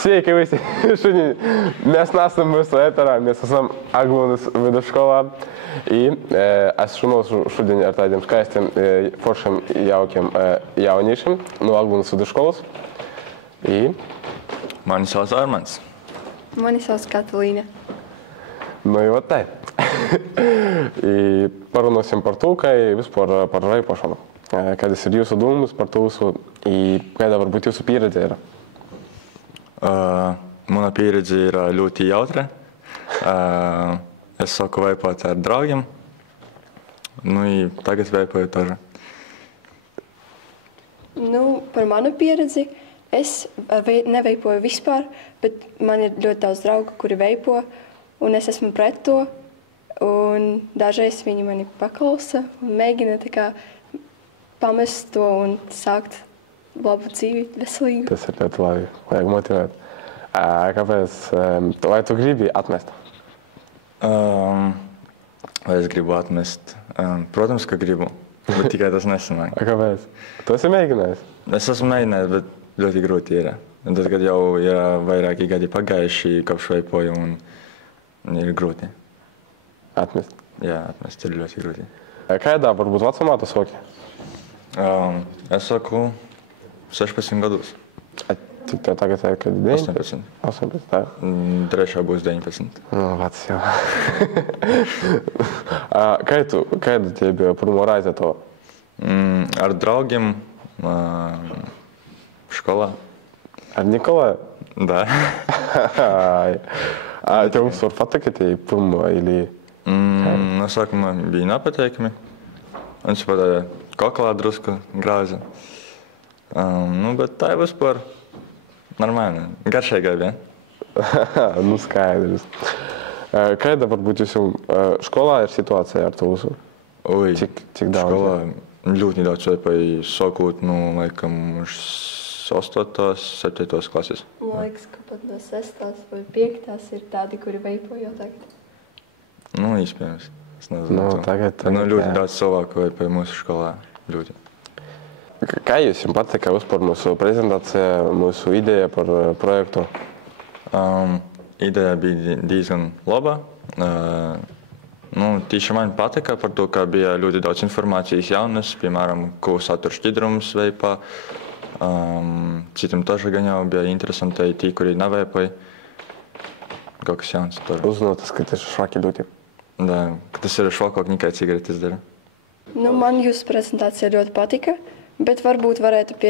Sveiki visi! Šiandien mes nesam mūsų eterā, mes esam Aglonas viduškola i aš šunos šodien ar tādiem skaistiem, foršam, jaukiem jauniešiem no Aglonas viduškolas. Mani sauc Armands. Mani sauc Katalīna. Nu jau tai. Parunāsim par to, kā vispār par raipošanu. Kādas ir jūsu domas par to visu i kāda varbūt jūsu pieredze ir? Mana pieredze ir ļoti jautra. Es sāku veipot ar draugiem. Nu, tagad veipoju ar... Nu, par manu pieredzi es neveipoju vispār, bet man ir ļoti daudz draugu, kuri veipo, un es esmu pret to. Un dažreiz viņi mani paklausa un mēģina tā kā pamest to un sākt labu dzīvi, veselīgu. Tas ir ļoti labi, vajag motivēt. Kāpēc? Vai tu gribi atmest? Vai es gribu atmest? Protams, ka gribu, bet tikai tas nesanāk. Kāpēc? Tu esi mēģinājis? Es esmu mēģinājis, bet ļoti grūti ir. Un tad, kad jau ir vairāki gadi pagājuši, kopš veipoju, un ir grūti. Atmest? Jā, atmest ir ļoti grūti. Kādā varbūt vecumā tu sāki? Es sāku 16 gadus. Cik tev tagad ir, kad 18. 18, tā? Trešā būs 19. Vecs jau. Kāda tie bija pirmo reize to? Ar draugiem školā. Ar Nikolaju? Da. Tev vispār patika tie pirmo ili? No sākumā bija nepateikami. Viņš pat kaklā drusku grāza. Nu, bet tā ir vispār normāli. Garšīgai bija. Nu, skaidrs. Kāda varbūt jūsu skolā ir situācija ar to visu? Oi, Cik daudz? Skolā ļoti daudz veipoju sākot no, laikam, 8. 7. klases. Man liekas, ka pat no 6. vai 5. ir tādi, kuri veipo jau tagad. Nu, iespējams. Es nezinu. Nu, tagad ļoti daudz cilvēku veipoju mūsu skolā. Ļoti. Kā jums patika vispār mūsu prezentācija, mūsu ideja par projektu? Ideja bija diezgan laba. Tieši man patika par to, ka bija ļoti daudz informācijas jaunas, piemēram, ko satur šķidrums veipā. Citam tažu gan jau bija interesanti tī, kuri neveipoja. Kaut kas jauns tur. Uzzināt, ka tas ir švaki ļoti. Da, ka tas ir švakāk nekā cigaretes dara. Nu, man jūsu prezentācija ļoti patika, bet varbūt varētu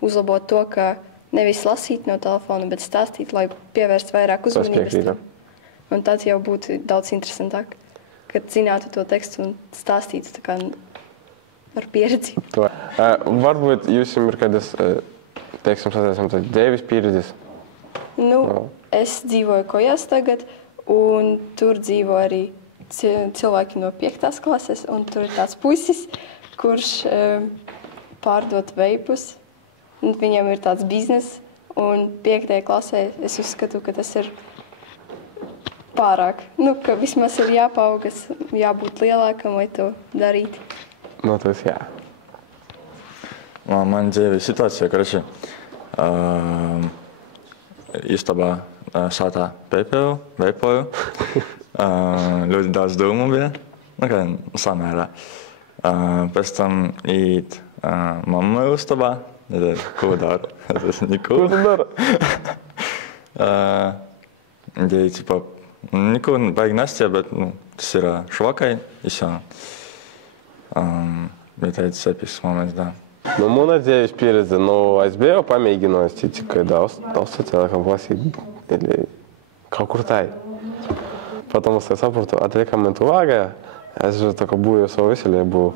uzlabot to, ka nevis lasīt no telefona, bet stāstīt, lai pievērst vairāk uzmanības tam. Un tad jau būtu daudz interesantāk, kad zinātu to tekstu un stāstītu tā kā ar pieredzi. Varbūt jūs ir kādas, teiksim, dzīves pieredzes? Nu, es dzīvoju Kojās tagad, un tur dzīvo arī cilvēki no 5. klases, un tur ir tāds puisis, kurš pārdot veipus, un viņam ir tāds biznes, un 5. klasē es uzskatu, ka tas ir pārāk. Nu, ka vismaz ir jāpaugas, jābūt lielākam, lai to darīt. Nu, tas jā. Man dzīve situācija, karaši, istabā sātā veipoju. Ļoti daudz domu bija, samērā. Pēc tam īt mamma istabā, ko daru? Es neko. Ko tu dara? Neko baigi nestie, bet tas ir švakai. Bija tāds episks moments, da. Nu, mana dzīves pieredze, es biju pamēģinājis tikai sociālākam klasī, или kaut kur tai. Потом я sapratu, atriekamento vāgajā, es jau tā kā būju savu veselību būvu.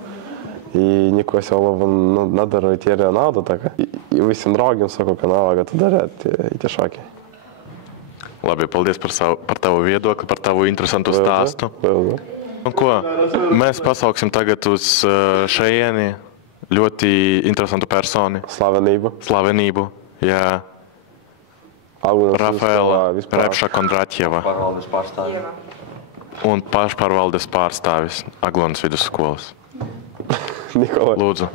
I niko es jau labi nedaroju tērē naudu, tā kā. I visiem draugiem saku, ka nav vajag tu darēt, i tie šāki. Labi, paldies par tavu viedokli, par tavu interesantu stāstu. Un ko, mēs pasauksim tagad uz šajieni ļoti interesantu personi. Slavenību, jā. Rafaela Repša Kondratjeva. Pārvaldes pārstāvja. Un pašpārvaldes pārstāvis Aglonas vidusskolas. Nikolai. Lūdzu.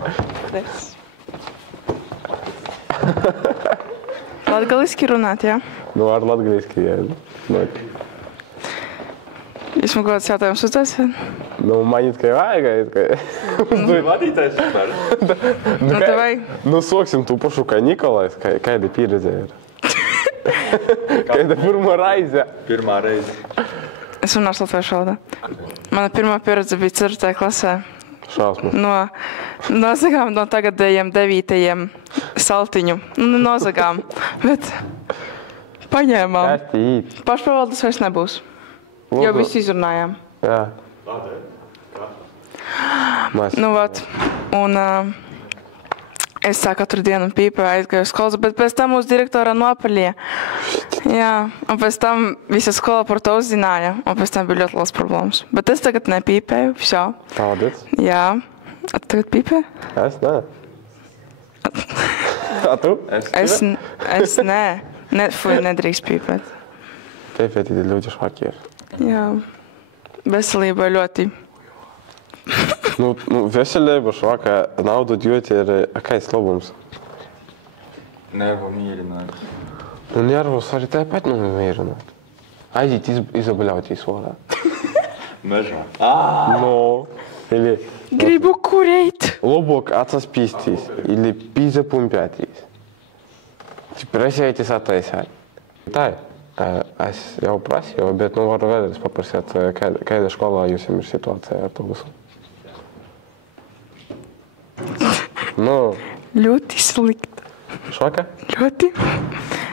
Latgaliski runāt, jā? Nu, ar latgaliski, jā. Jūs man kāds jautājums uztaisiet? Nu, man it kā vajag, Vadītājs vispār. Nu, te vajag. Nu, soksim tu pašu, kā Nikolais, kāda pieredze ir. Kāda pirmā reize? Pirmā reize. Es runāšu latviešu valodā. Mana pirmā pieredze bija 4. klasē. Šausmas. Nozagām no tagadējiem 9. saltiņu. Nozagām, bet paņēmām. Kastīt. Pašpavaldes vairs nebūs. Jau visu izrunājām. Jā. Nu, vat. Un es tā katru dienu pīpēju, aizgāju uz skolas, bet pēc tam mūsu direktora nopaļīja. Jā, un pēc tam visa skola par to uzzināja, un pēc tam bija ļoti liels problēmas. Bet es tagad nepīpēju, visā. Paldies. Jā. A tu tagad pīpē? Es nē. A tu? Es nē. Nedrīkst pīpēt. Pīpēt ir ļoti švaki ir. Jā. Veselība ļoti. Nu, veselība švaka, naudu djoti ir, kāds labums? Nervu mīrināt. Nu, nervus arī tāpat mīrināt. Aiziet izabļautīs orā. Mežā. No. Или Gribu kurēt. лобок отсоспистись, или пизапумпятись. Prasēties attaisāt. Tā ir. Es jau prasīju, bet nu varu vēlreiz paprasīt, kādā skolā jūs ir situācija ar to visu. Nu. Ļoti slikta. Švaka? Ļoti.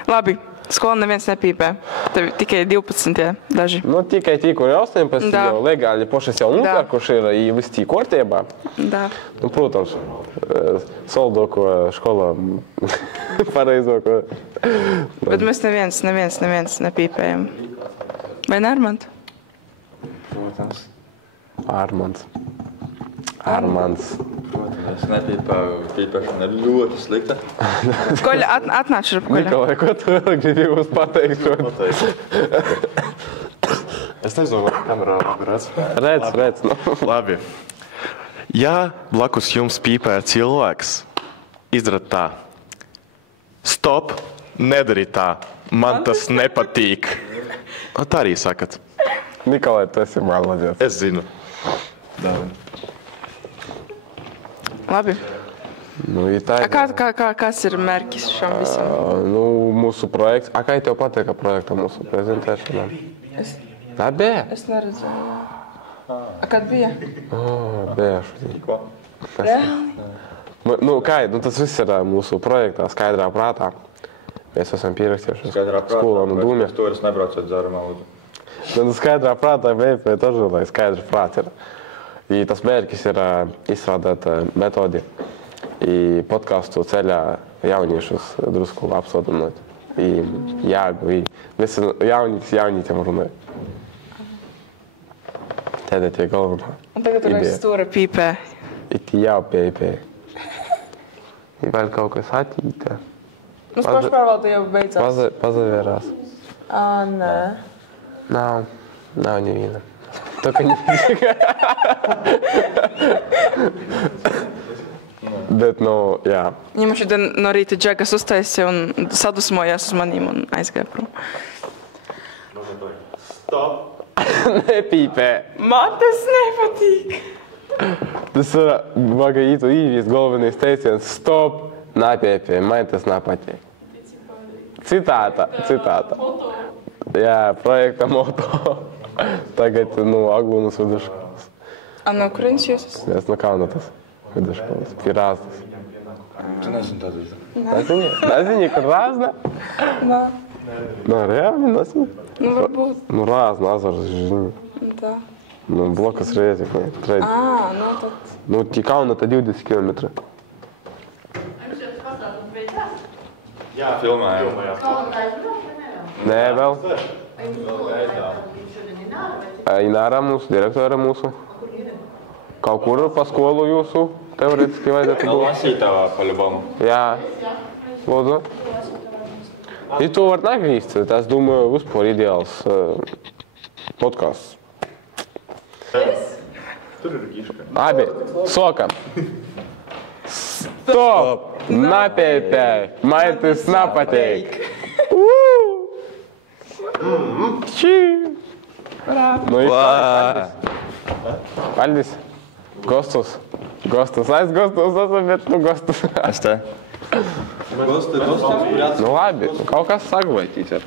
Labi. Skola neviens nepīpē. Tev tikai 12 daži. Nu, tikai tie, kuri 18, jau legāli pošas jau nopērkuši ir, ja viss tī kārtībā. Da. Nu, protams, soldoko skolā pareizoko. Bet mēs neviens nepīpējam. Vai ne, Armand? Protams. Armands. Es nepīpēju, pīpēšana ir ļoti slikta. Koļa, atnāc šurp, Koļa. Nikolai, ko tu vēl gribi mums pateikt? Es nezinu, vai kamerā labi redz. Redz. Nu. Labi. Ja blakus jums pīpē cilvēks, izdarat tā. Stop, nedari tā. Man tas nepatīk. Tā arī sakat. Nikolai, tu esi malodies. Es zinu. Labi. Nu, tā ir. Kāds ir mērķis šam visam? Nu, mūsu projekts. Kā tev patīk projekta mūsu prezentēšanā? Labi. Es neredzēju. Kad bija? Bija šodien. Ko? Reāli? Nu, tas viss ir mūsu projektā skaidrā prātā. Mēs esam pierakstījuši skolā un dūmē. Tur es nebraucu ar dzeramā lūdzu. Nu, skaidrā prātā BP тоже, lai skaidrs prāts ir. I tas mērķis ir izstrādāt metodi i podcastu ceļā jauniešus drusku apsodināt. I visi jaunītiem runāja. Tāda tie galvenā. Un tagad tur vajag stūra pīpē. Iti jau pīpē. I vēl kaut kas attīta. Mums pašpārvalde jau beidzās. Pazavērās. Nē. Nav neviena. Только не... Bet, nu, jā. Viņam šodien no rīta džekas uztaisīja un sadusmojās uz manīm un aizgāja prom. Stop! Nepīpē! Man tas nepatīk! Tas ir vagajītu īvijas galvenais teiciens. Stop! Nepīpē! Man tas nepatīk. Citāta. Jā, projekta moto. Tagad, Aglūnas vidusskolas. No kurienes jūs esat? Es no Kaunatas vidusskolas. Pie Rāznas. Tu nezini tādu visu. Nezini, kur Rāzna? Nā. Nu, reāli nezinu. Nu, varbūt. Nu, Rāzna, Azars, žini. Tā. Nu, blokas Riezikne. Nu tad. Nu, tie Kaunata 20 km. Jā, filmējām. Nē, vēl. Ināra mūsu, direktora mūsu. Kaut kur pa skolu jūsu teoretiski vajadzētu būt. Lasītavā по-любому. Jā, lūdzu. I to var nagrīzt. Es domāju, vispār ideāls podcasts. Tur ir giška. Abi, sokam. Stop! Nepēpēj! Man tas nepatīk! Nu, Valdis. Gostus. Gostus. Aiz Gostus, bet nu Gostus. Es te. Nu labi, kaut kas saka, vai tīcēt.